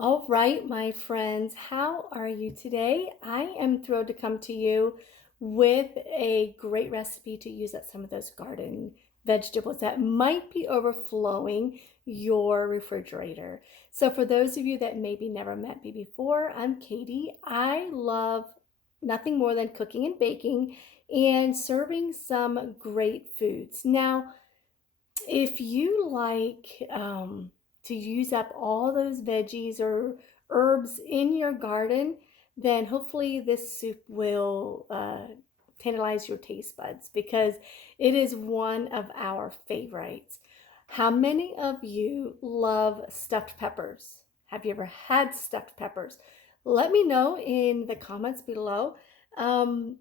All right, my friends, how are you today? I am thrilled to come to you with a great recipe to use at some of those garden vegetables that might be overflowing your refrigerator. So, for those of you that maybe never met me before, I'm Katie. I love nothing more than cooking and baking and serving some great foods. Now, if you like to use up all those veggies or herbs in your garden, then hopefully this soup will tantalize your taste buds because it is one of our favorites. How many of you love stuffed peppers? Have you ever had stuffed peppers? Let me know in the comments below. Um,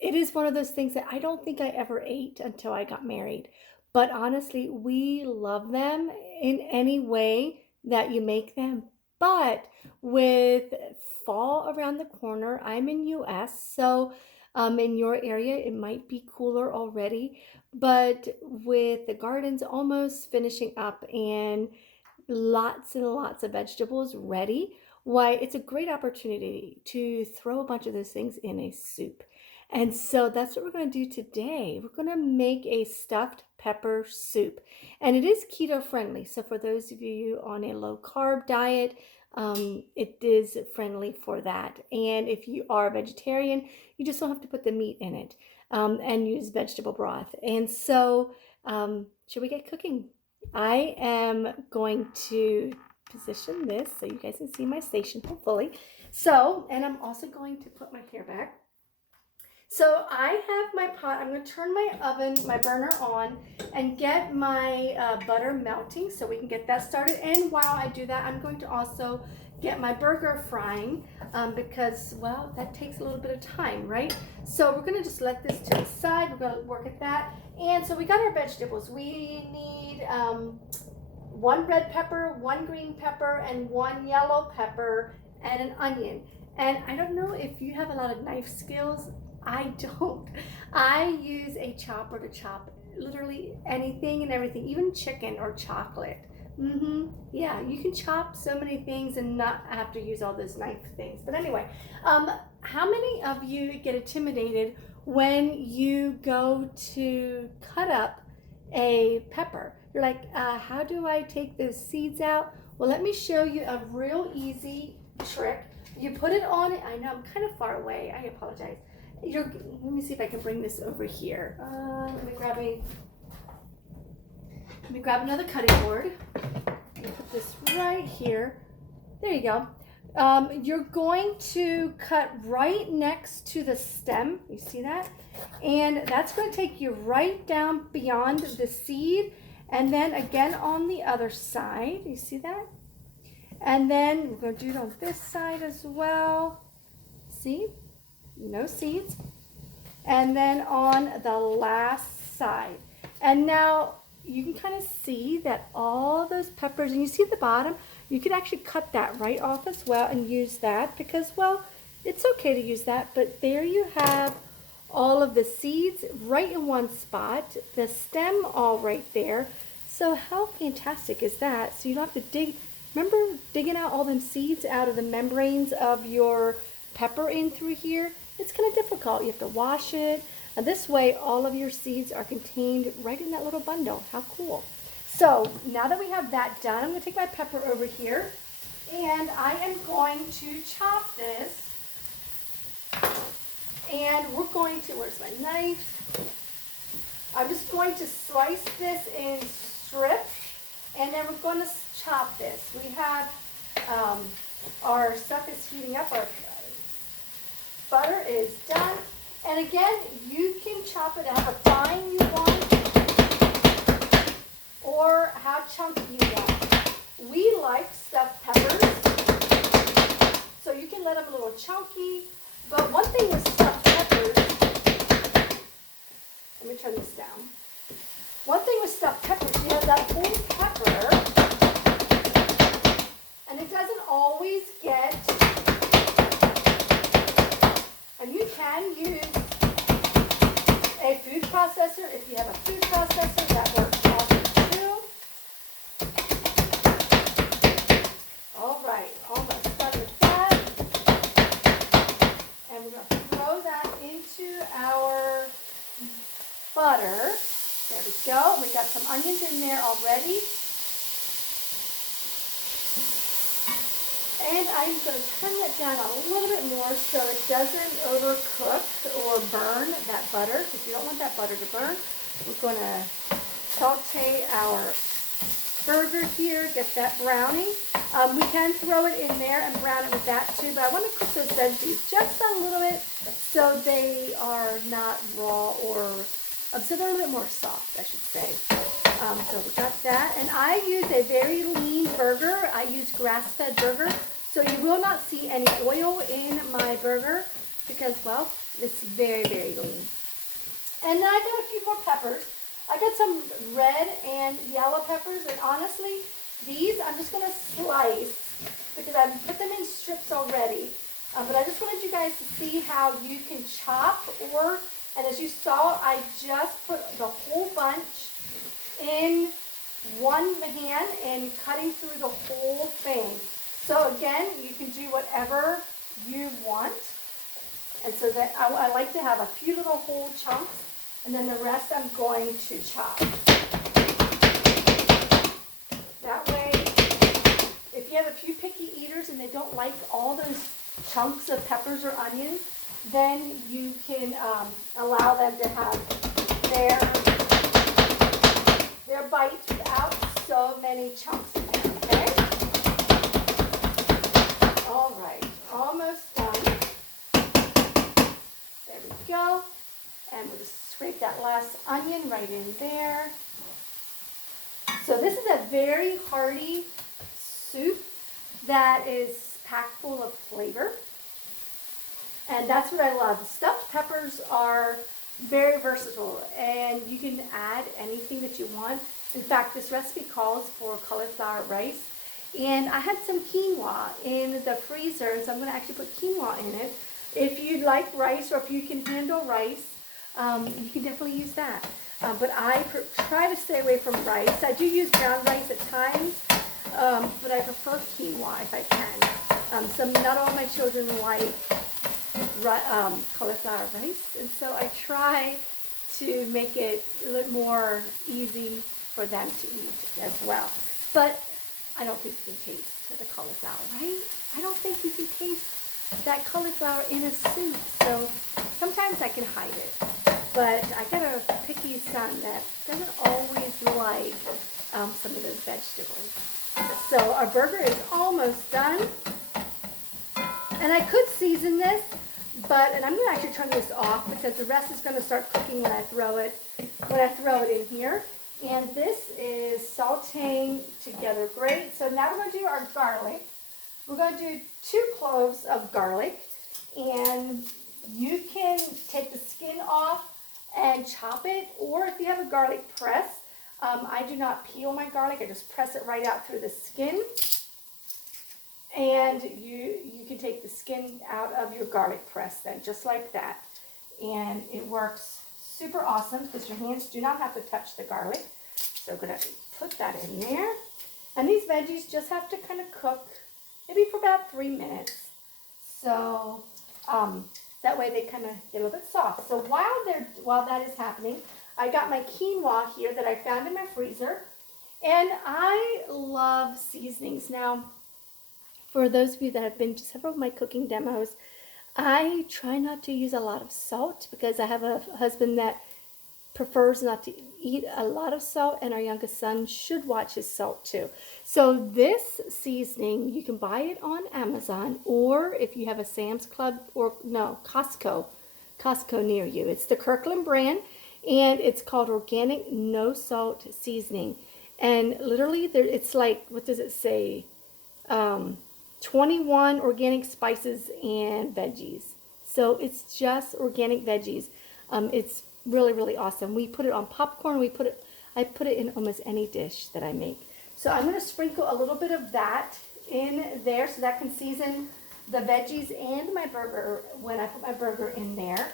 it is one of those things that I don't think I ever ate until I got married. But honestly, we love them in any way that you make them. But with fall around the corner, I'm in US, so in your area it might be cooler already. But with the gardens almost finishing up and lots of vegetables ready, why it's a great opportunity to throw a bunch of those things in a soup. And so that's what we're going to do today. We're going to make a stuffed pepper soup. And it is keto friendly. So for those of you on a low carb diet, it is friendly for that. And if you are a vegetarian, you just don't have to put the meat in it and use vegetable broth. And so should we get cooking? I am going to position this so you guys can see my station, hopefully. So, and I'm also going to put my hair back. So I have my pot. I'm going to turn my oven, my burner on and get my butter melting so we can get that started. And while I do that, I'm going to also get my burger frying because, well, that takes a little bit of time, right? So we're going to just let this to the side. We're going to work at that. And so we got our vegetables. We need one red pepper, one green pepper, and one yellow pepper, and an onion. And I don't know if you have a lot of knife skills. I don't. I use a chopper to chop literally anything and everything, even chicken or chocolate. Yeah, you can chop so many things and not have to use all those knife things. But anyway, how many of you get intimidated when you go to cut up a pepper? You're like, how do I take those seeds out? Well, let me show you a real easy trick. You put it on it. I know I'm kind of far away. I apologize. Let me see if I can bring this over here. Let me grab another cutting board. Put this right here. There you go. You're going to cut right next to the stem. You see that? And that's going to take you right down beyond the seed. And then again on the other side. You see that? And then we're going to do it on this side as well. See? No seeds. And then on the last side. And now you can kind of see that all those peppers, and you see at the bottom, you could actually cut that right off as well and use that because, well, it's okay to use that. But there you have all of the seeds right in one spot, the stem all right there. So how fantastic is that? So you don't have to remember digging out all them seeds out of the membranes of your pepper in through here? It's kind of difficult. You have to wash it. And this way, all of your seeds are contained right in that little bundle. How cool. So now that we have that done, I'm going to take my pepper over here. And I am going to chop this. And we're going to, where's my knife? I'm just going to slice this in strips. And then we're going to chop this. We have, our stuff is heating up. Our butter is done. And again, you can chop it how fine you want or how chunky you want. We like stuffed peppers, so you can let them a little chunky. But one thing with stuffed peppers, let me turn this down. One thing with stuffed peppers, you have that whole pepper, and it doesn't always get. And you can use a food processor. If you have a food processor, that works awesome too. All right. butter. There we go. We got some onions in there already. And I'm going to turn that down a little bit more so it doesn't overcook or burn that butter, because you don't want that butter to burn. We're going to saute our burger here, get that browning. We can throw it in there and brown it with that too, but I want to cook those veggies just a little bit so they are not raw, or so they're a little bit more soft, I should say. So we got that, and I use a very lean burger. I use grass-fed burger, so you will not see any oil in my burger because, well, it's very, very lean. And then I got a few more peppers. I got some red and yellow peppers, and honestly, these I'm just going to slice because I put them in strips already. But I just wanted you guys to see how you can chop, and as you saw, I just put the whole bunch in one hand and cutting through the whole thing. So again, you can do whatever you want. And so that I like to have a few little whole chunks, and then the rest I'm going to chop. That way, if you have a few picky eaters and they don't like all those chunks of peppers or onions, then you can allow them to have their bites without so many chunks in there, okay? All right, almost done. There we go. And we'll just scrape that last onion right in there. So this is a very hearty soup that is packed full of flavor. And that's what I love. Stuffed peppers are very versatile, and you can add anything that you want. In fact, this recipe calls for cauliflower rice. And I had some quinoa in the freezer, so I'm going to actually put quinoa in it. If you like rice, or if you can handle rice, you can definitely use that. But I try to stay away from rice. I do use brown rice at times, but I prefer quinoa if I can. So not all my children like cauliflower rice, and so I try to make it a little more easy for them to eat as well. But I don't think you can taste the cauliflower, right? I don't think you can taste that cauliflower in a soup, so sometimes I can hide it. But I got a picky son that doesn't always like some of those vegetables. So our burger is almost done. And I could season this, and I'm going to actually turn this off because the rest is going to start cooking when I throw it in here. And this is sauteing together great. So now we're going to do our garlic. We're going to do 2 cloves of garlic, and you can take the skin off and chop it, or if you have a garlic press, I do not peel my garlic, I just press it right out through the skin. And you can take the skin out of your garlic press then, just like that. And it works super awesome because your hands do not have to touch the garlic. So I'm going to put that in there. And these veggies just have to kind of cook maybe for about 3 minutes. So that way they kind of get a little bit soft. So while that is happening, I got my quinoa here that I found in my freezer. And I love seasonings. Now, for those of you that have been to several of my cooking demos, I try not to use a lot of salt because I have a husband that prefers not to eat a lot of salt, and our youngest son should watch his salt too. So this seasoning, you can buy it on Amazon, or if you have a Sam's Club Costco near you. It's the Kirkland brand, and it's called Organic No Salt Seasoning. And literally, it's like, what does it say? 21 organic spices and veggies. So it's just organic veggies. It's really, really awesome. We put it on popcorn. I put it in almost any dish that I make. So I'm going to sprinkle a little bit of that in there so that can season the veggies and my burger when I put my burger in there.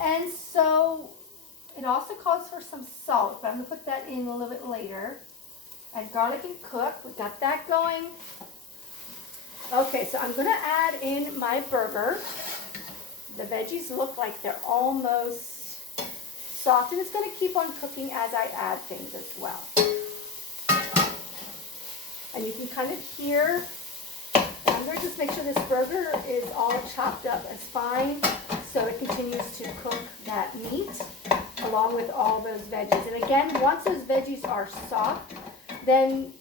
And so it also calls for some salt, but I'm going to put that in a little bit later. Add garlic and cook. We got that going. Okay, so I'm going to add in my burger. The veggies look like they're almost soft, and it's going to keep on cooking as I add things as well. And you can kind of hear, I'm going to just make sure this burger is all chopped up as fine so it continues to cook that meat along with all those veggies. And again, once those veggies are soft, then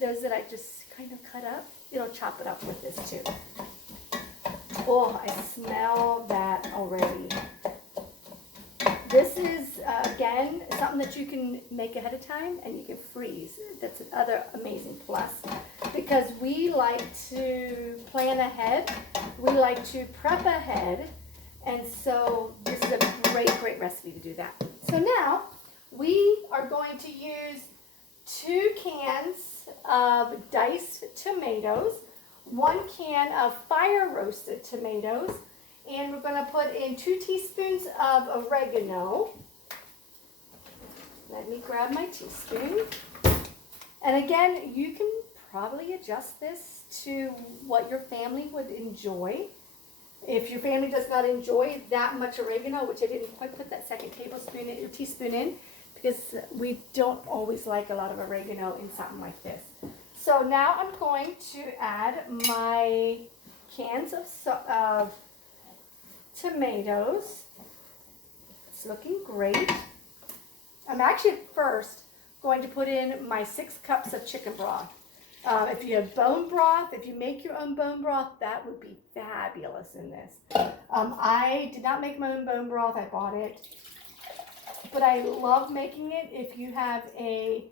those that I just kind of cut up, it'll chop it up with this too. Oh, I smell that already. This is, again, something that you can make ahead of time and you can freeze. That's another amazing plus because we like to plan ahead. We like to prep ahead. And so this is a great, great recipe to do that. So now we are going to use 2 cans of diced tomatoes, 1 can of fire roasted tomatoes, and we're going to put in 2 teaspoons of oregano. Let me grab my teaspoon. And again, you can probably adjust this to what your family would enjoy. If your family does not enjoy that much oregano, which I didn't quite put that second teaspoon in, because we don't always like a lot of oregano in something like this. So now I'm going to add my cans of tomatoes. It's looking great. I'm actually first going to put in my 6 cups of chicken broth. If you have bone broth, if you make your own bone broth, that would be fabulous in this. I did not make my own bone broth, I bought it. But I love making it if you have a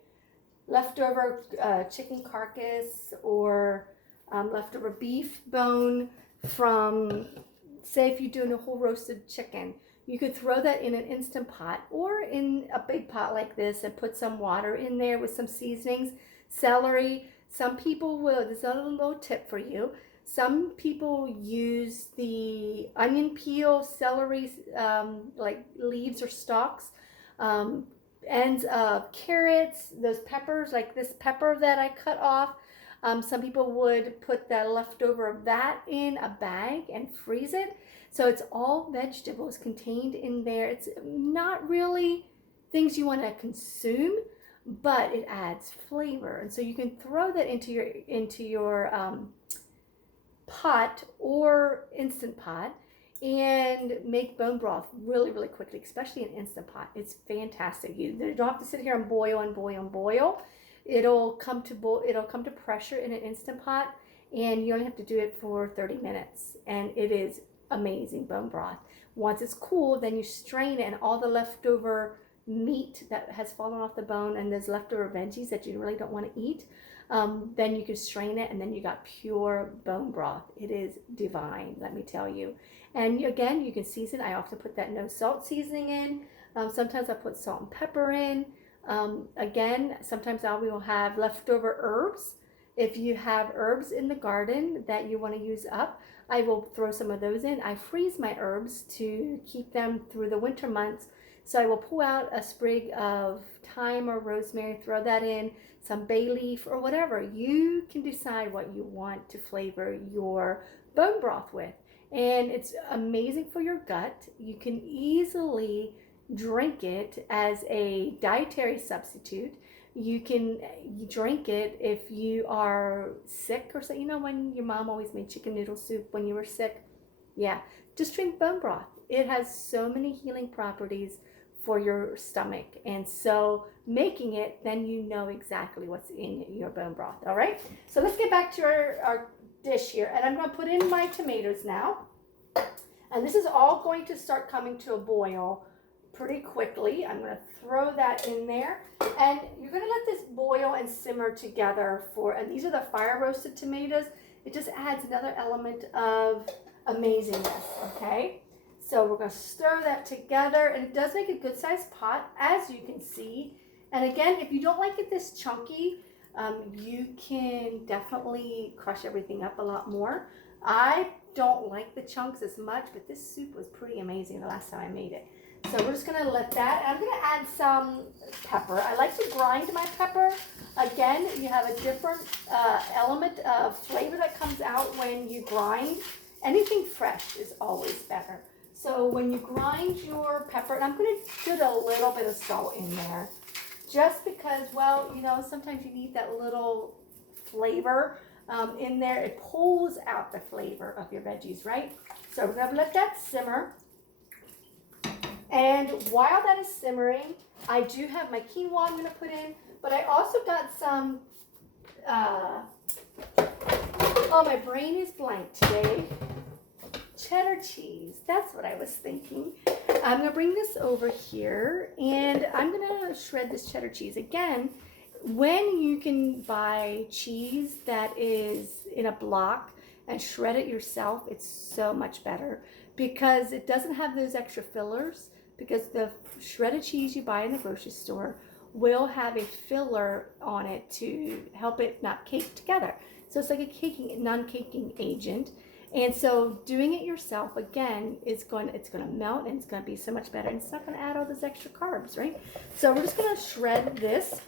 leftover chicken carcass or leftover beef bone from, say if you're doing a whole roasted chicken. You could throw that in an Instant Pot or in a big pot like this and put some water in there with some seasonings, celery. Some people will, there's a little tip for you. Some people use the onion peel, celery, like leaves or stalks, ends of carrots, those peppers, like this pepper that I cut off. Some people would put the leftover of that in a bag and freeze it. So it's all vegetables contained in there. It's not really things you want to consume, but it adds flavor. And so you can throw that into your pot or Instant Pot and make bone broth really, really quickly, especially in Instant Pot. It's fantastic. You don't have to sit here and boil and boil and boil. It'll come to pressure in an Instant Pot, and you only have to do it for 30 minutes. And it is amazing bone broth. Once it's cool, then you strain it, and all the leftover meat that has fallen off the bone and those leftover veggies that you really don't want to eat, then you can strain it, and then you got pure bone broth. It is divine, let me tell you. And again, you can season. I often put that no salt seasoning in. Sometimes I put salt and pepper in. Again, sometimes I will have leftover herbs. If you have herbs in the garden that you want to use up, I will throw some of those in. I freeze my herbs to keep them through the winter months. So I will pull out a sprig of thyme or rosemary, throw that in, some bay leaf or whatever. You can decide what you want to flavor your bone broth with. And it's amazing for your gut. You can easily drink it as a dietary substitute. You can drink it if you are sick or so. You know when your mom always made chicken noodle soup when you were sick? Yeah, just drink bone broth. It has so many healing properties for your stomach. And so making it, then you know exactly what's in your bone broth. All right, so let's get back to our dish here. And I'm going to put in my tomatoes now. And this is all going to start coming to a boil pretty quickly. I'm going to throw that in there, and you're going to let this boil and simmer together and these are the fire roasted tomatoes. It just adds another element of amazingness. Okay, so we're going to stir that together, and it does make a good sized pot, as you can see. And again, if you don't like it this chunky, you can definitely crush everything up a lot more. I don't like the chunks as much, but this soup was pretty amazing the last time I made it. So we're just going to let that, and I'm going to add some pepper. I like to grind my pepper. Again, you have a different element of flavor that comes out when you grind. Anything fresh is always better. So when you grind your pepper, and I'm going to put a little bit of salt in there, just because, well, you know, sometimes you need that little flavor in there. It pulls out the flavor of your veggies, right? So we're going to let that simmer. And while that is simmering, I do have my quinoa I'm going to put in, but I also got some, oh, my brain is blank today. Cheddar cheese, that's what I was thinking. I'm going to bring this over here, and I'm going to shred this cheddar cheese. Again, when you can buy cheese that is in a block and shred it yourself, it's so much better because it doesn't have those extra fillers, because the shredded cheese you buy in the grocery store will have a filler on it to help it not cake together. So it's like a non-caking agent. And so doing it yourself, again, it's going to melt, and it's going to be so much better. And it's not going to add all those extra carbs, right? So we're just going to shred this.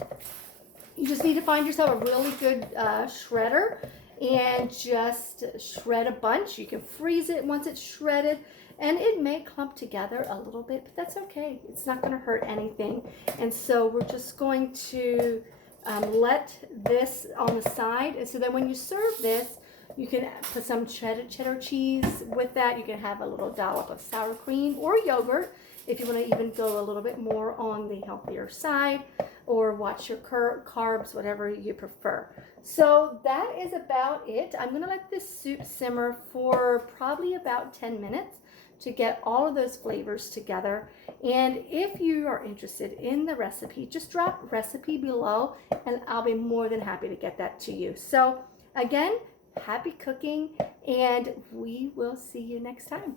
You just need to find yourself a really good shredder and just shred a bunch. You can freeze it once it's shredded, and it may clump together a little bit, but that's okay. It's not going to hurt anything. And so we're just going to let this on the side. And so then when you serve this, you can put some cheddar cheese with that. You can have a little dollop of sour cream or yogurt if you want to even go a little bit more on the healthier side, or watch your carbs, whatever you prefer. So that is about it. I'm going to let this soup simmer for probably about 10 minutes to get all of those flavors together. And if you are interested in the recipe, just drop recipe below, and I'll be more than happy to get that to you. So again, happy cooking, and we will see you next time.